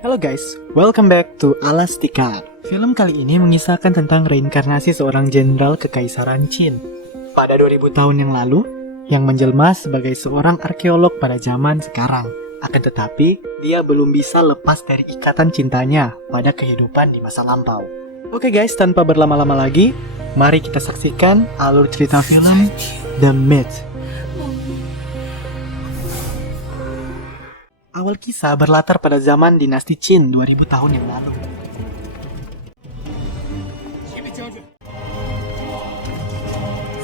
Halo guys, welcome back to Alastika. Film kali ini mengisahkan tentang reinkarnasi seorang jenderal kekaisaran Qin pada 2000 tahun yang lalu yang menjelma sebagai seorang arkeolog pada zaman sekarang. Akan tetapi, dia belum bisa lepas dari ikatan cintanya pada kehidupan di masa lampau. Oke guys, tanpa berlama-lama lagi, mari kita saksikan alur cerita film The Myth. Awal kisah berlatar pada zaman dinasti Qin 2000 tahun yang lalu.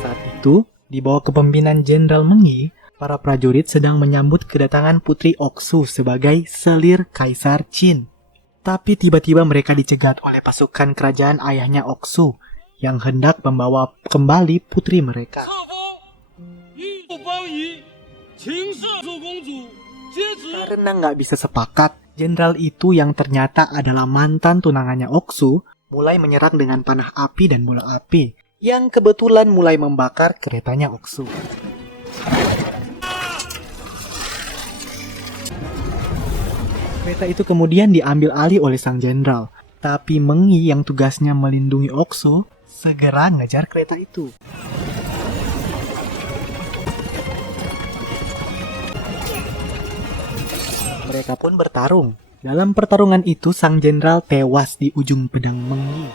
Saat itu, di bawah kepemimpinan Jenderal Meng Yi, para prajurit sedang menyambut kedatangan Putri Oxu sebagai selir Kaisar Qin. Tapi tiba-tiba mereka dicegat oleh pasukan kerajaan ayahnya Oxu yang hendak membawa kembali putri mereka. Karena nggak bisa sepakat, jenderal itu yang ternyata adalah mantan tunangannya Oxu mulai menyerang dengan panah api dan bola api yang kebetulan mulai membakar keretanya Oxu. Kereta itu kemudian diambil alih oleh sang jenderal, tapi Meng Yi yang tugasnya melindungi Oxu segera ngejar kereta itu. Mereka pun bertarung. Dalam pertarungan itu, sang jenderal tewas di ujung pedang Meng Yi.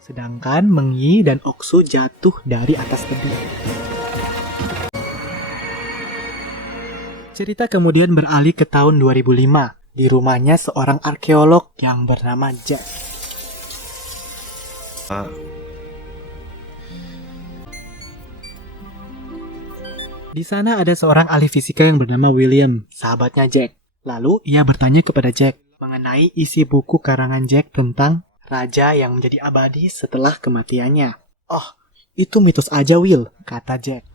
Sedangkan Meng Yi dan Oxu jatuh dari atas tebing. Cerita kemudian beralih ke tahun 2005, di rumahnya seorang arkeolog yang bernama Jack. Di sana ada seorang ahli fisika yang bernama William, sahabatnya Jack. Lalu ia bertanya kepada Jack mengenai isi buku karangan Jack tentang raja yang menjadi abadi setelah kematiannya. "Oh, itu mitos aja, Will," kata Jack.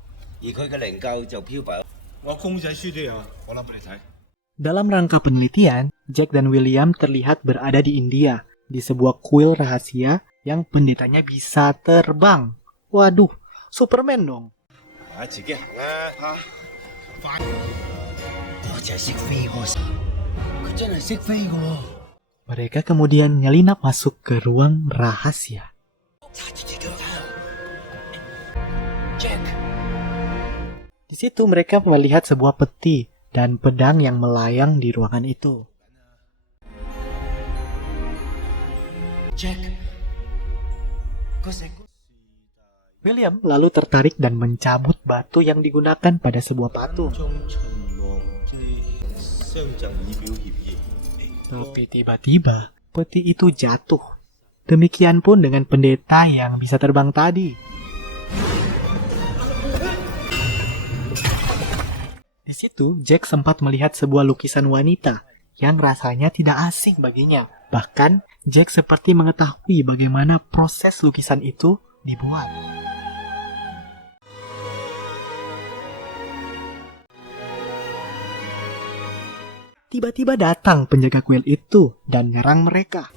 Dalam rangka penelitian, Jack dan William terlihat berada di India, di sebuah kuil rahasia yang pendetanya bisa terbang. Waduh, Superman dong. Mereka kemudian nyelinap masuk ke ruang rahasia. Di situ mereka melihat sebuah peti dan pedang yang melayang di ruangan itu. William lalu tertarik dan mencabut batu yang digunakan pada sebuah patung. Tapi tiba-tiba, peti itu jatuh. Demikian pun dengan pendeta yang bisa terbang tadi. Di situ, Jack sempat melihat sebuah lukisan wanita yang rasanya tidak asing baginya. Bahkan, Jack seperti mengetahui bagaimana proses lukisan itu dibuat. Tiba-tiba datang penjaga kuil itu dan nyerang mereka.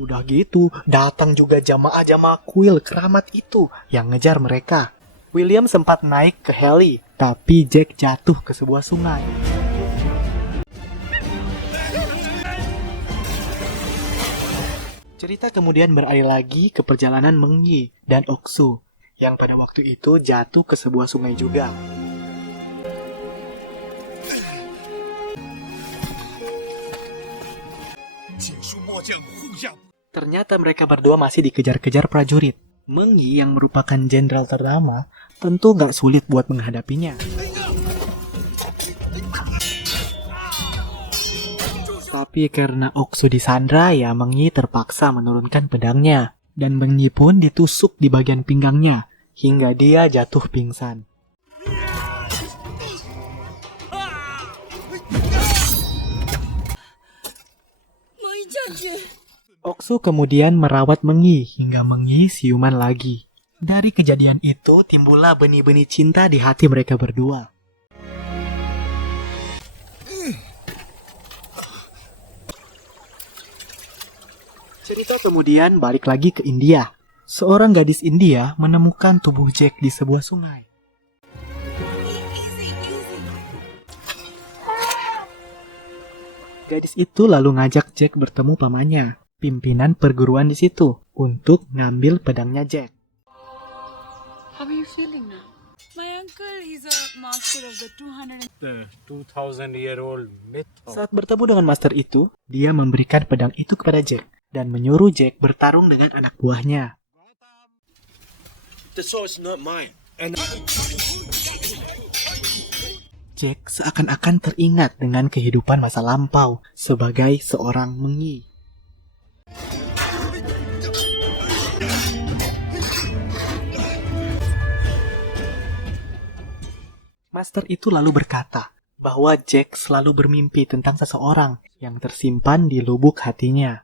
Udah gitu, datang juga jamaah-jamaah kuil keramat itu yang ngejar mereka. William sempat naik ke heli, tapi Jack jatuh ke sebuah sungai. Cerita kemudian beralih lagi ke perjalanan Meng Yi dan Oxu, yang pada waktu itu jatuh ke sebuah sungai juga. Ternyata mereka berdua masih dikejar-kejar prajurit. Meng Yi yang merupakan jenderal ternama tentu gak sulit buat menghadapinya. Tapi karena Oxu disandra, ya Meng Yi terpaksa menurunkan pedangnya. Dan Meng Yi pun ditusuk di bagian pinggangnya, hingga dia jatuh pingsan. Oxu kemudian merawat Meng Yi hingga Meng Yi siuman lagi. Dari kejadian itu timbullah benih-benih cinta di hati mereka berdua. Cerita kemudian balik lagi ke India. seorang gadis India menemukan tubuh Jack di sebuah sungai. Gadis itu lalu ngajak Jack bertemu pamannya, pimpinan perguruan di situ, untuk ngambil pedangnya Jack. How are you feeling now? My uncle, he's a master of the 2,000-year-old myth of Saat bertemu dengan master itu, dia memberikan pedang itu kepada Jack dan menyuruh Jack bertarung dengan anak buahnya. the sword's not mine. And Jack seakan-akan teringat dengan kehidupan masa lampau sebagai seorang mengi. Master itu lalu berkata bahwa Jack selalu bermimpi tentang seseorang yang tersimpan di lubuk hatinya.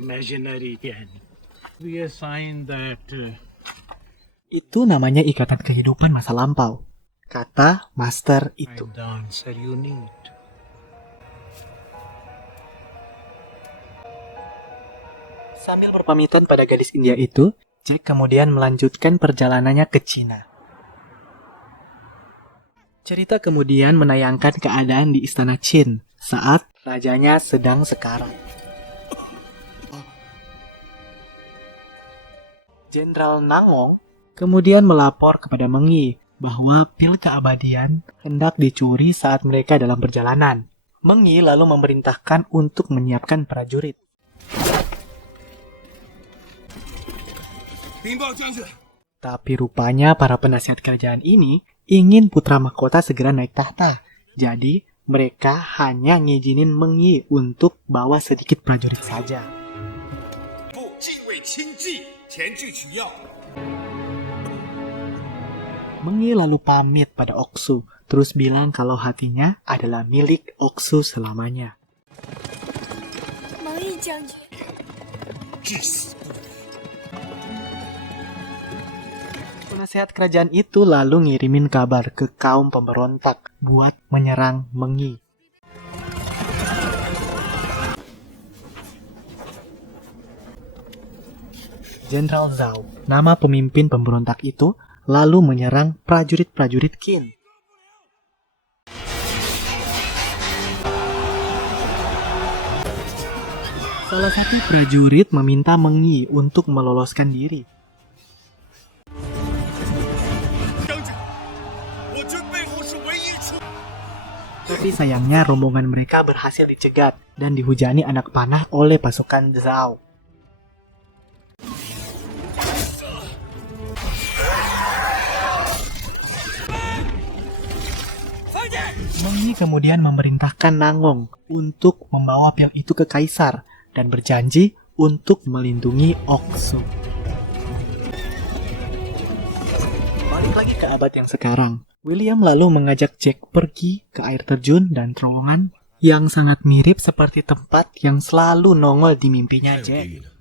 imaginary again. We assign that Itu namanya ikatan kehidupan masa lampau, kata master itu. the answer you need. Sambil berpamitan pada gadis India itu, Jack kemudian melanjutkan perjalanannya ke Cina. Cerita kemudian menayangkan keadaan di istana Qin saat rajanya sedang sekarat. Jenderal Nangong kemudian melapor kepada Meng bahwa pil keabadian hendak dicuri saat mereka dalam perjalanan. Meng lalu memerintahkan untuk menyiapkan prajurit. Tapi rupanya para penasihat kerajaan ini ingin putra mahkota segera naik tahta. Jadi mereka hanya ngizinin Meng untuk bawa sedikit prajurit saja. Meng lalu pamit pada Oksu, terus bilang kalau hatinya adalah milik Oksu selamanya. Penasehat kerajaan itu lalu ngirimin kabar ke kaum pemberontak buat menyerang Meng. Jenderal Zhao, nama pemimpin pemberontak itu, lalu menyerang prajurit-prajurit Qin. Salah satu prajurit meminta Meng untuk meloloskan diri. Tapi sayangnya rombongan mereka berhasil dicegat dan dihujani anak panah oleh pasukan Zhao. Meng kemudian memerintahkan Nangong untuk membawa pil itu ke kaisar dan berjanji untuk melindungi Oksu. Balik lagi ke abad yang sekarang, William lalu mengajak Jack pergi ke air terjun dan terowongan yang sangat mirip seperti tempat yang selalu nongol di mimpinya Jack.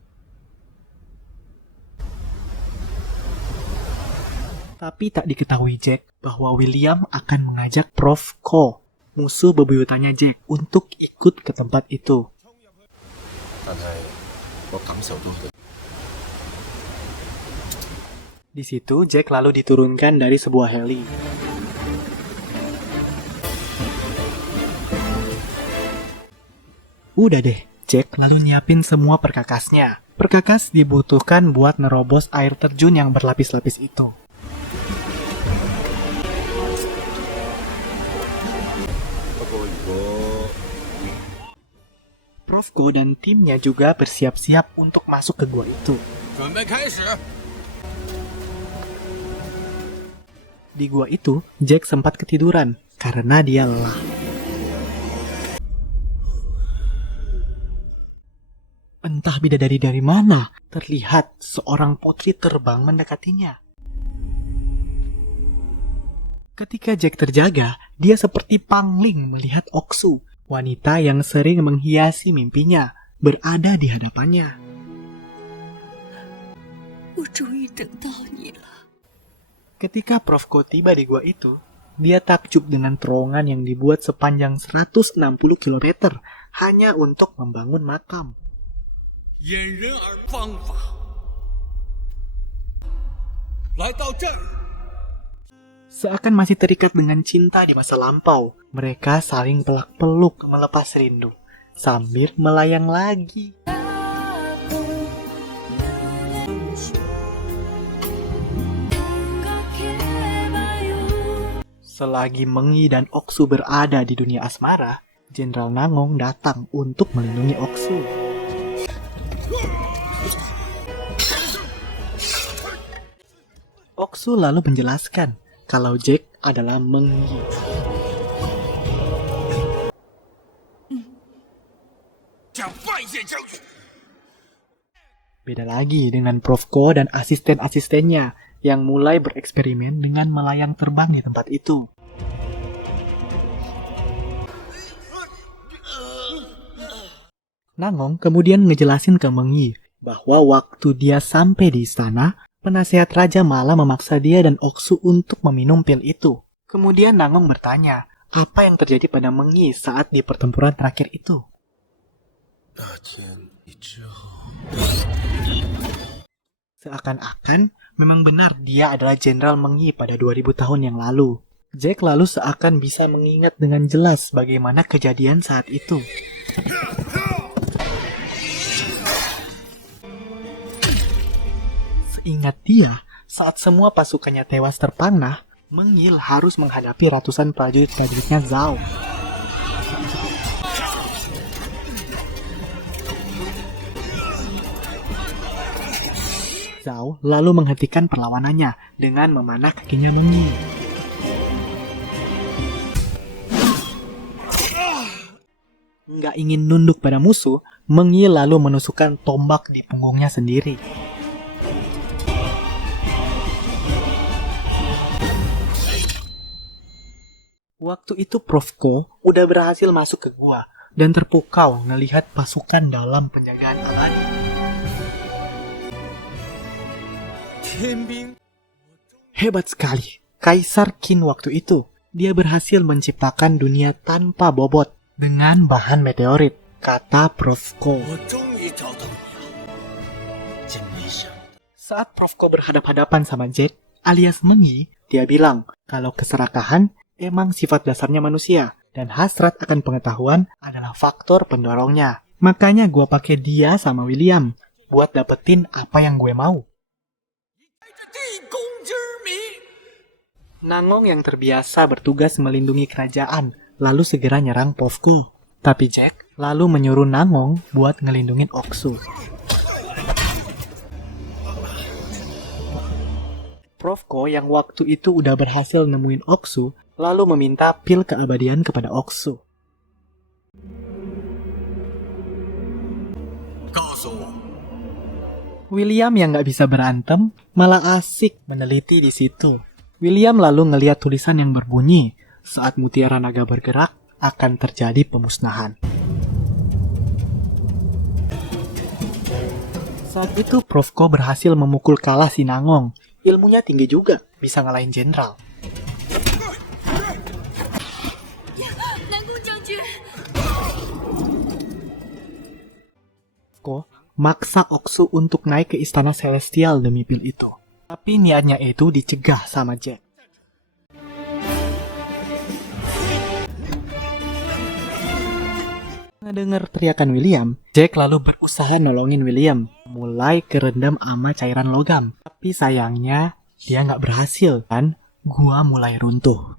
Tapi tak diketahui Jack bahwa William akan mengajak Prof. Ko, musuh bebuyutannya Jack, untuk ikut ke tempat itu. Di situ Jack lalu diturunkan dari sebuah heli. Udah deh, Jack lalu nyiapin semua perkakasnya. Perkakas dibutuhkan buat nerobos air terjun yang berlapis-lapis itu. Prof. Go dan timnya juga bersiap-siap untuk masuk ke gua itu. Di gua itu, Jack sempat ketiduran karena dia lelah. Entah bidadari dari mana, terlihat seorang putri terbang mendekatinya. Ketika Jack terjaga, dia seperti pangling melihat Oksu, wanita yang sering menghiasi mimpinya, berada di hadapannya. Ketika Prof. Ko tiba di gua itu, dia takjub dengan terowongan yang dibuat sepanjang 160 km hanya untuk membangun makam. Seakan masih terikat dengan cinta di masa lampau, mereka saling pelak-peluk melepas rindu, sambil melayang lagi. Selagi Mengi dan Oksu berada di dunia asmara, Jenderal Nangong datang untuk melindungi Oksu. Oksu lalu menjelaskan kalau Jack adalah Mengi. Beda lagi dengan Prof Ko dan asisten-asistennya yang mulai bereksperimen dengan melayang terbang di tempat itu. Nangong kemudian ngejelasin ke Mengi bahwa waktu dia sampai di istana, penasehat raja malah memaksa dia dan Oksu untuk meminum pil itu. Kemudian Nangong bertanya, apa yang terjadi pada Mengi saat di pertempuran terakhir itu? Seakan-akan memang benar dia adalah Jenderal Mengi pada 2000 tahun yang lalu. Jack lalu seakan bisa mengingat dengan jelas bagaimana kejadian saat itu. Seingat dia, saat semua pasukannya tewas terpanah, Mengi harus menghadapi ratusan prajurit-prajuritnya Zhao. Zhao lalu menghentikan perlawanannya dengan memanah kakinya Mengi. Nggak ingin nunduk pada musuh, Mengi lalu menusukkan tombak di punggungnya sendiri. Waktu itu Prof Ko udah berhasil masuk ke gua dan terpukau melihat pasukan dalam penjagaan abadi. Hebat sekali, Kaisar Qin waktu itu. Dia berhasil menciptakan dunia tanpa bobot dengan bahan meteorit, kata Prof Ko. Saat Prof Ko berhadap-hadapan sama Jack, alias Mengi, dia bilang kalau keserakahan emang sifat dasarnya manusia dan hasrat akan pengetahuan adalah faktor pendorongnya. Makanya gue pakai dia sama William buat dapetin apa yang gue mau. Nangong yang terbiasa bertugas melindungi kerajaan lalu segera nyerang Prof Ko. Tapi Jack lalu menyuruh Nangong buat ngelindungin Oksu. Prof Ko yang waktu itu udah berhasil nemuin Oksu lalu meminta pil keabadian kepada Oksu. William yang nggak bisa berantem malah asik meneliti di situ. William lalu ngeliat tulisan yang berbunyi, saat mutiara naga bergerak akan terjadi pemusnahan. Saat itu Prof Ko berhasil memukul kalah si Nangong. Ilmunya tinggi juga, bisa ngalahin jenderal. Ko maksa Oksu untuk naik ke istana Celestial demi pil itu. Tapi niatnya itu dicegah sama Jack. Ngedengar teriakan William, Jack lalu berusaha nolongin William, mulai kerendam ama cairan logam. Tapi sayangnya dia nggak berhasil kan, gua mulai runtuh.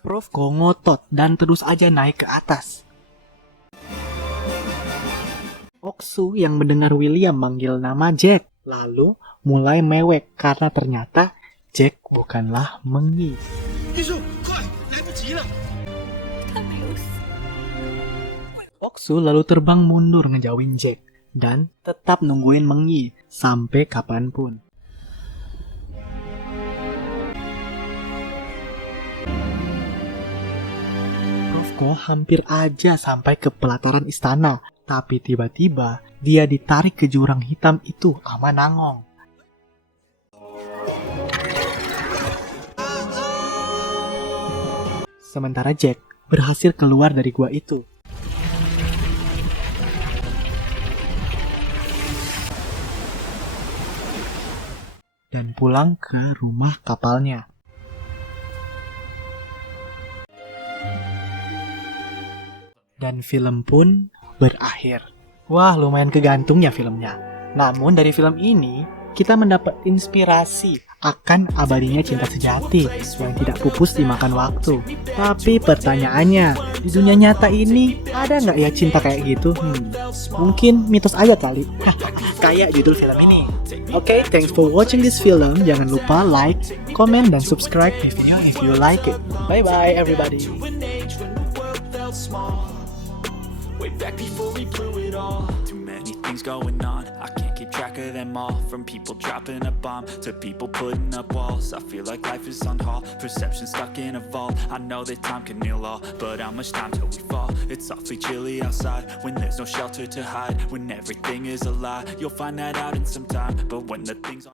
Prof Ko ngotot dan terus aja naik ke atas. Oksu yang mendengar William manggil nama Jack, lalu mulai mewek karena ternyata Jack bukanlah Mengi. Oksu lalu terbang mundur ngejauhin Jack dan tetap nungguin Mengi sampai kapanpun. Prof Ko hampir aja sampai ke pelataran istana, tapi tiba-tiba dia ditarik ke jurang hitam itu sama Nangong. Sementara Jack berhasil keluar dari gua itu. dan pulang ke rumah kapalnya. Dan film pun berakhir. Wah, lumayan kegantung ya filmnya. Namun dari film ini, kita mendapat inspirasi akan abadinya cinta sejati yang tidak pupus dimakan waktu. Tapi pertanyaannya, di dunia nyata ini ada nggak ya cinta kayak gitu? Mungkin mitos aja kali. Kayak judul film ini. Oke, thanks for watching this film. Jangan lupa like, comment, dan subscribe the video if you like it. Bye-bye everybody. Way back before we blew it all. Too many things going on, I can't keep track of them all. From people dropping a bomb to people putting up walls. I feel like life is on hold, perception stuck in a vault. I know that time can heal all, but how much time till we fall? It's awfully chilly outside, when there's no shelter to hide. When everything is a lie, you'll find that out in some time. But when the things